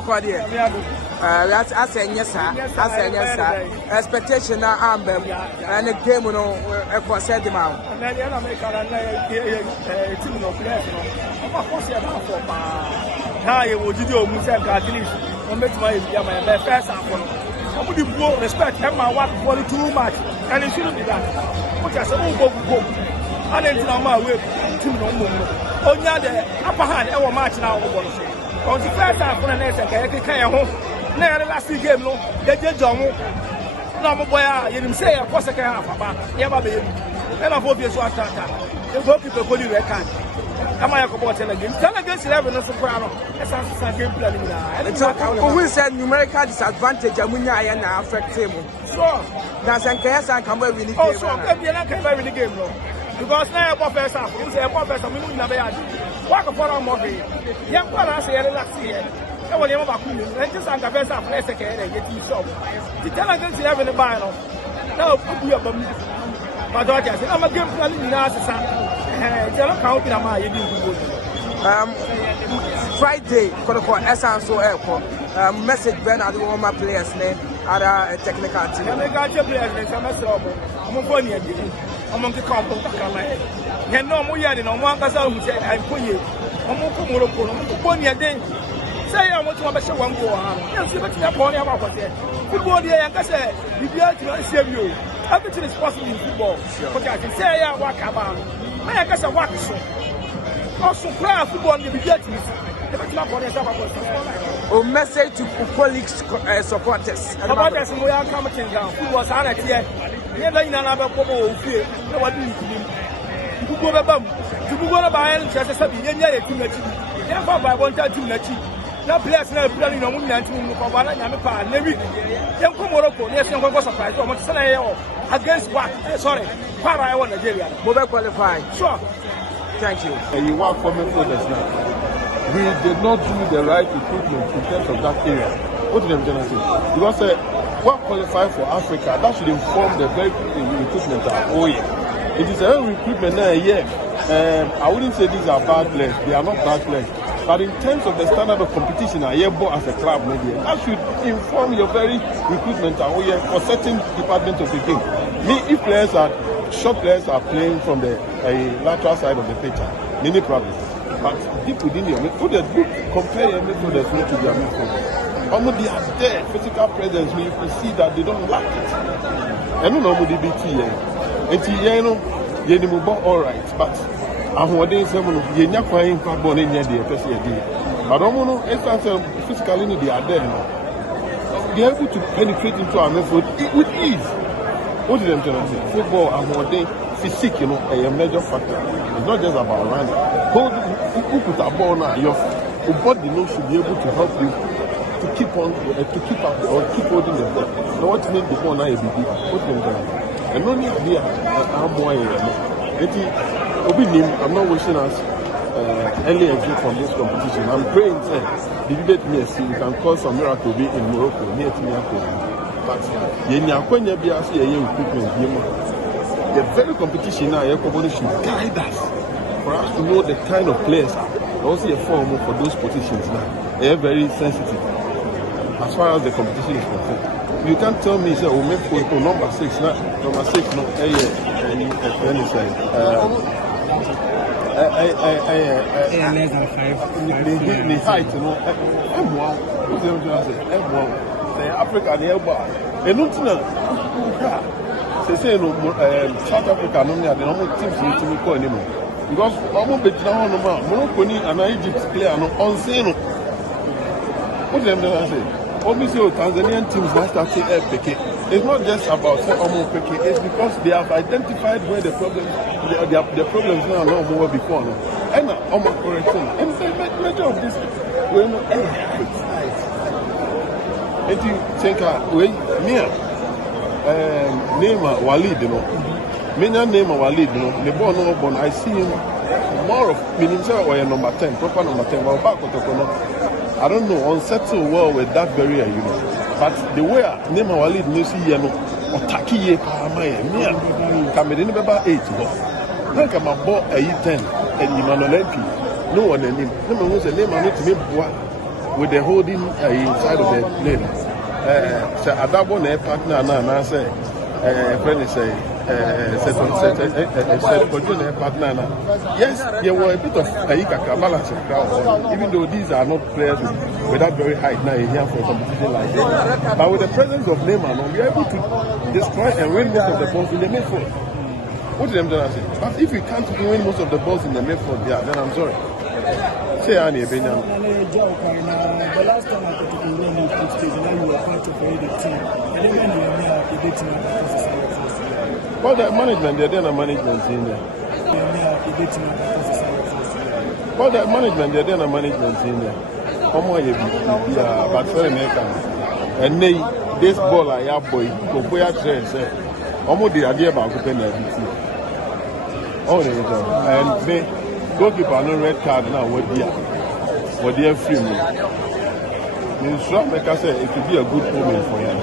Kotoko there. That's I say yes, sir. I say yes, sir. Expectation now, and the game, you know, I said them out. And then the American team of players, I'm not going to say that for how you would do Musa at least. I'm making my first half. I wouldn't respect him. I want to too much, and it shouldn't be that. What I said, go. I didn't know my way to no more. On the upper hand, our match now. On the first half, when I said, I can't home. Now, the last game, no, they did John. No, my boy, you didn't say a second half about Yamabe. And I hope you're so attacked. The goalkeeper put you record. Am I about 10 again? 10 against 11 of Soprano. That's a game planning. Who said numerical disadvantage? Amunya and affect him. So, that's a case I come with the game. Oh, so I'm not coming the game, no. Because now, Professor, who's a professor, we will never have. Walk upon our mother. Young fellow say, relax here. I will never back you. Let's just have the best of the second and get you shop. The 10 against 11 in the final. Now, put you up on me. My daughter said, I'm a game planning in our son. Friday, Kotoko, Asante Airport. Message Ben at the Roma players name at technical team. I'm going to among the couple of Kalai. You know, we had in one Gazal who said, I'm putting you. I'm going to Morocco, one year day. Say, I want to have one go on. Yes, but you're going to have there. Football, like I said, if you have to save you, everything is possible in football. But I can say, I walk about. I guess I walk so. Also, prayer football in the beginning. A message to colleagues, supporters. Supporters, we are coming down. Who was on it here? Never in another football field. No one did to go about to go about and just a too much. Therefore, by 1 time too much. No players now planning on 19 for one and a Navy. Young Morocco, yes, young was surprised. Against what? Sorry, Para, Nigeria. Mobile qualified. Sure. Thank you. You want comment for this now? We did not do the right recruitment in terms of that area. What did they say? Because what qualified for Africa, that should inform the very recruitment. Oh yeah, it is a recruitment now. Yeah, I wouldn't say these are bad players. They are not bad players. But in terms of the standard of competition, as a club, maybe that should inform your very recruitment for certain departments of the game. If players are short players are playing from the lateral side of the pitch, many problems. But deep within your midfield, compare your midfielders to their midfielders. Almost they are there, physical presence, you can see that they don't lack it. I don't know what they be here. And you know, all right, but I'm what they say, you're not crying for born in the day. But I don't know, physically, they are there. They're able to penetrate into our midfield with ease. What did them tell us? Football and what they physique, a major factor. It's not just about running. Who put a ball now? Your body should be able to help you to keep on, to keep up or keep holding the ball. Now what made the ball now a big deal? What did them tell us? And no need to be I'm not wishing us early exit from this competition. I'm praying that the debate we can cause some miracle be in Morocco near to Morocco. But the very competition now, everybody should guide us for us to know the kind of players. Also, a form for those positions now. They are very sensitive as far as the competition is concerned. You can't tell me, say, we'll make for number 6 now. Number 6, no, the height, you know, M1. The Africa, the elbow. And not say no South Africa no near the normal teams to call anymore. Because almost bet now no more Morocco and Egypt player no on say no. What them say? Obviously Tanzanian teams now starting PK. It's not just about almost PK, it's because they have identified where the problems problems now are more before. And almost correction. And the major of this will not and you think near name Walid, you know. Many name Walid, you know. The ball no born. I see him more of meaning or number 10, proper number 10. But back Kotoko, I don't know, unsettled well with that barrier, you know. But the way name Walid no see you know, or Taki ye Paramaya, near Cameroon about 8 go. Then come a ball 10 and Emmanuel MP. No one name. No one was a name I need to make one. with the holding side of the lane. So Adabo ne partner na say friend say partner na. Yes, there were a bit of balance in the crowd, even though these are not players with that very height now here for a competition like this. But with the presence of Neymar, we are able to destroy and win most of the balls in the midfield. What did them say? But if we can't win most of the balls in the midfield, yeah, then I'm sorry. Say Annie Benjamin. The last time I took the win in the stage, and you were part of the team. And then when you are debating well, the management, they're doing a management in there. Well, the management, they're doing a management in there. But for American. And this ball, I have boy, go boy at trains. Almost the idea about opening everything. Oh, and they goalkeeper no red card now. What they have free me. Means Maker said it could be a good moment for him.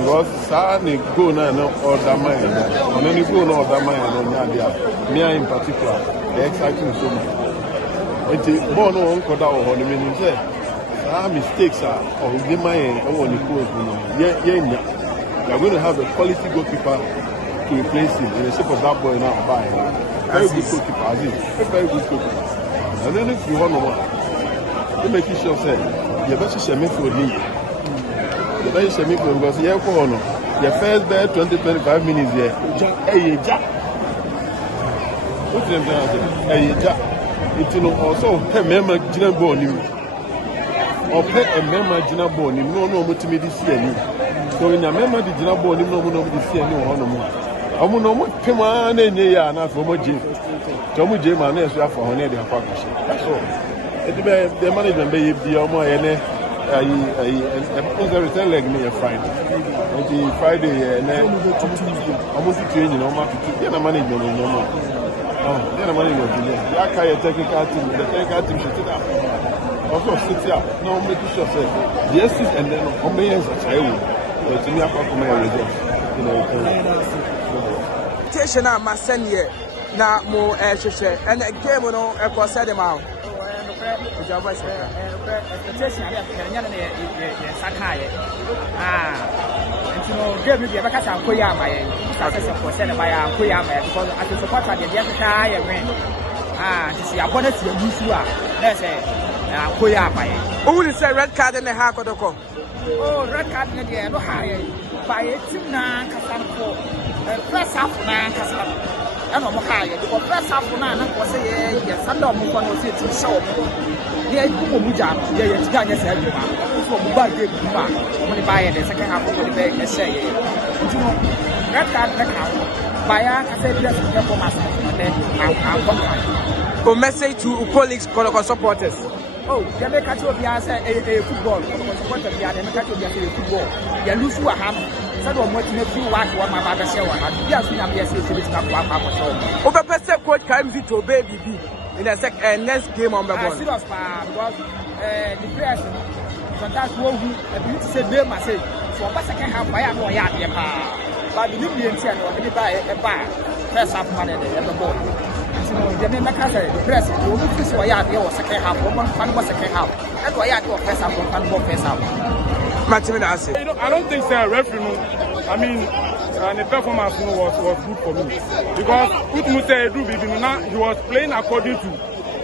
Because Sani go now no other mind. And then you go no other mind on Nadia. Me in particular, they excite me so much. And the ball no one could out on the meaning say mistakes are or the mind on the course. Yeah. You are going to have a quality goalkeeper to replace him in the shape of that boy now by very good goalkeeper, Aziz. Very good goalkeeper. And then if you want to you make sure say you better share me for league. You better share me for because you have your first there 20-25 minutes here. Hey, Jack. What's the name? Hey, Jack. It's also a member Gina Boni. Or pay a member Gina Boni. No, multimedia see. So in a member the Gina Boni, no see any one more. I'm no Pima and not for Moji. Tomu Jim and S for Honey, their partnership. That's all. The management may be a more and I return leg me a Friday. Friday and then almost training no matter to get a management no more. Get a management. The technical team, the technical team should sit up. Also sit here. No make sure say yes and then on me as I will. To me apart from my results. You know, Teshana Massenye na mo sheshe and a game no e ko said them out. Expectation are Kenya Sakai. And you know, give me the Bakasa Koyama, success for sending by Koyama because I can support the Yakai and win. To see a bonus you are. Let's say Koyama. Who will say red card in the Kotoko? Oh, red card in the no high. By it, Casanco, press up Casan. And I'm high. Because press up Nana was saying, yes, I don't move on to show. Yeah, you go Mujan, yeah, it's done as everyone. So, buy the back when you buy it, the second half of the bag, let's say. Red card, buy a said, yes, for myself, and then I'll come. A message to colleagues, Kotoko supporters. Oh, they make a football, supporters, they make a football. They lose to a ham. So, I'm watching a few watch what my mother said. Yes, we have yes, it's not one. Over percent quote can be to baby in the next game on the ball. Serious because the players sometimes who to say they must say so but second half by no yard but the Libyan team or the buy a bar first half money the ball. So the men make us the press will move this way yard or second half one second half. That's why yard or first half one first half. I don't think so. Referee, I mean, the performance was good for me because he was playing according to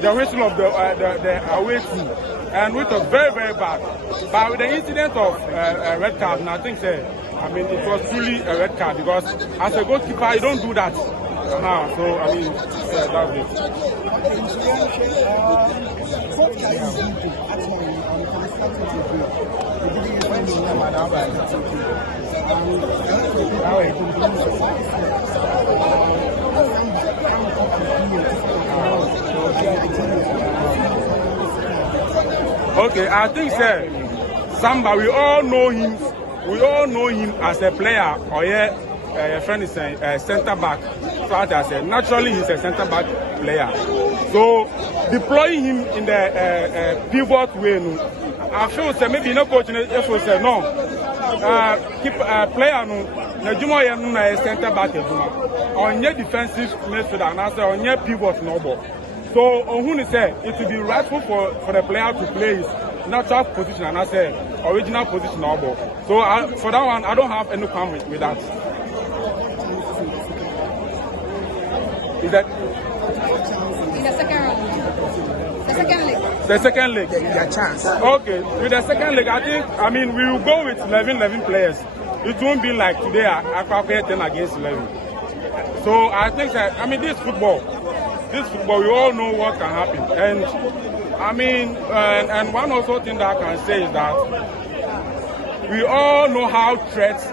the whistle of the away team, and which was very, very bad. But with the incident of red card, and I think it was truly a red card because as a goalkeeper, you don't do that. So I mean, that's it. Okay, I think Samba, we all know him as a player or a friend is a centre back. So as I said, naturally he's a centre back player. So deploying him in the pivot way, I feel maybe no coach if we say no. Keep player no. Najuma yenu a centre back on your defensive midfielder and also on your pivot no ball. So Ohun say it will be rightful for the player to play his natural position and I say original position or so for that one I don't have any problem with that. Is that in the second round? The second leg. The second leg. Their chance. Okay, with the second leg, I mean, we will go with 11 players. It won't be like today, I 10 against 11. So I think that, I mean, this football, we all know what can happen. And I mean, and one also thing that I can say is that we all know how threats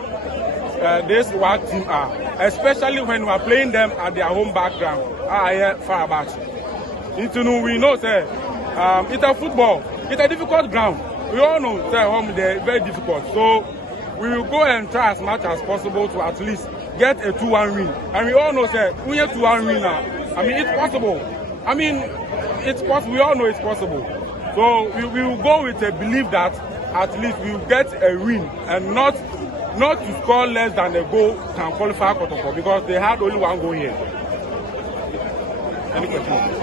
this white team are, especially when we are playing them at their home background. Far back. We know, sir, it's a football. It's a difficult ground. We all know, sir, home they're very difficult. So we will go and try as much as possible to at least get a 2-1 win. And we all know, sir, we have 2-1 win now. I mean, it's possible. I mean, it's possible. We all know it's possible. So we will go with a belief that at least we will get a win and not to score less than a goal can qualify Kotoko because they had only one goal here. Any questions?